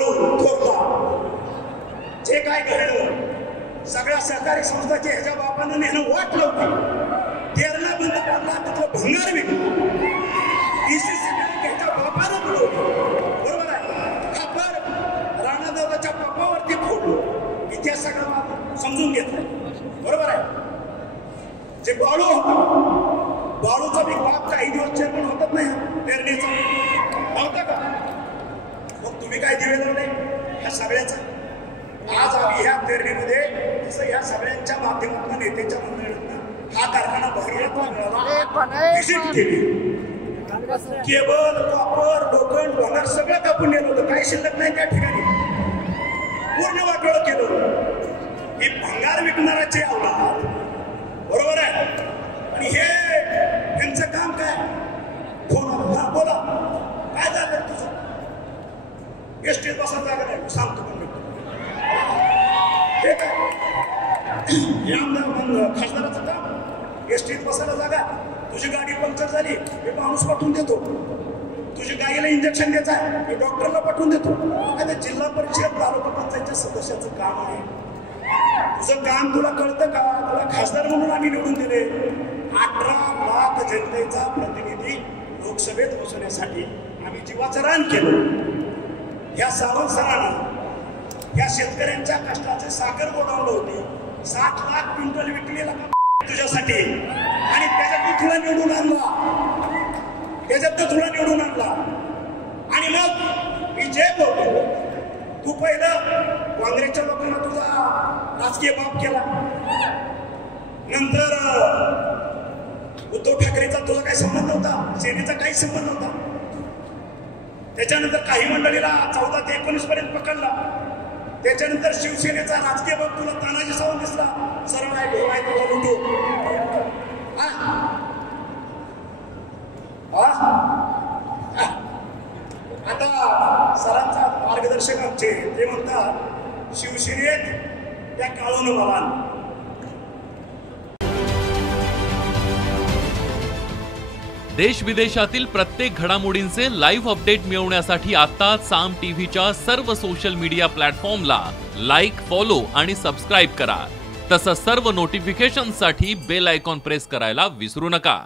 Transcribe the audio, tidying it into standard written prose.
बाळू थोरला जे काय घडलं सगळ्या सहकारी संस्थांचे ह्याच्या बापानं नेणं वाट लावली तेरला बंद पडला तिथलं भंगार विकलं DCC ह्याच्या बापानं बुडवलं बरोबर आहे खापर राणादादाच्या बापावरती फोडलं इतिहास सगळं समजून घेतलं बरोबर आहे जे बाळू होता बाळूचा बी बाप काही दिवस चेअरमन होतात नाही पेरणीचा नव्हता का मग तुम्ही काय दिवे लावले ह्या सगळ्याचा आज आम्ही ह्या पेरणीमध्ये जसं ह्या सगळ्यांच्या माध्यमातून नेत्याच्या मंडळीतून हा कारखाना भरवण्यात व्हिजिट केली केबल कॉपर लोखंड भंगार सगळं कापून नेलं होतं काही शिल्लक नाही त्या ठिकाणी पूर्ण वाटोळं केलं ही भंगार विकणाराची अवलाद बरोबर आहे आणि हे त्यांचं काम काय फोन हा बोला काय झालं तुझं एसटीत बसा जागा नाही सांगतो पण ठीक आहे खासदाराचं काम एसटीत बसायला जागा तुझी गाडी पंक्चर झाली मी माणूस पाठवून देतो तुझी गाडीला इंजेक्शन द्यायचं आहे मी डॉक्टरला पाठवून देतो आता जिल्हा परिषद तालुका पंचायतच्या सदस्याचं काम आहे तुझं काम तुला कळतं का तुला खासदार म्हणून आम्ही निवडून दिले 18 लाख जनतेचा प्रतिनिधी लोकसभेत बसवण्यासाठी आम्ही जीवाचं रान केलं ह्या सावंत सरांना या शेतकऱ्यांच्या कष्टाचे साखर गोडावलं होती 60 लाख क्विंटल विकलेला तुझ्यासाठी आणि त्याच्यात तुला निवडून आणला आणि मग मी जे बोलतो तू पहिलं काँग्रेसच्या लोकांना तुझा राजकीय बाप केला नंतर उद्धव ठाकरेचा तुझा काही संबंध नव्हता सेनेचा काही संबंध नव्हता त्याच्यानंतर काही मंडळीला 14 ते 19 पर्यंत पकडला त्याच्यानंतर शिवसेनेचा राजकीय बाब तुला तानाजी सावंत दिसला सरळ आहे ढोल आहे तुला लुटू आता सरांचा मार्गदर्शक आमचे ते म्हणतात शिवसेनेत त्या काळून मला देश विदेशातील प्रत्येक घडामोडींचे लाईव्ह अपडेट मिळवण्यासाठी आता साम टीव्हीच्या सर्व सोशल मीडिया प्लॅटफॉर्मला लाईक, फॉलो आणि सबस्क्राईब करा. तसंच सर्व नोटिफिकेशनसाठी बेल आयकॉन प्रेस करायला विसरू नका.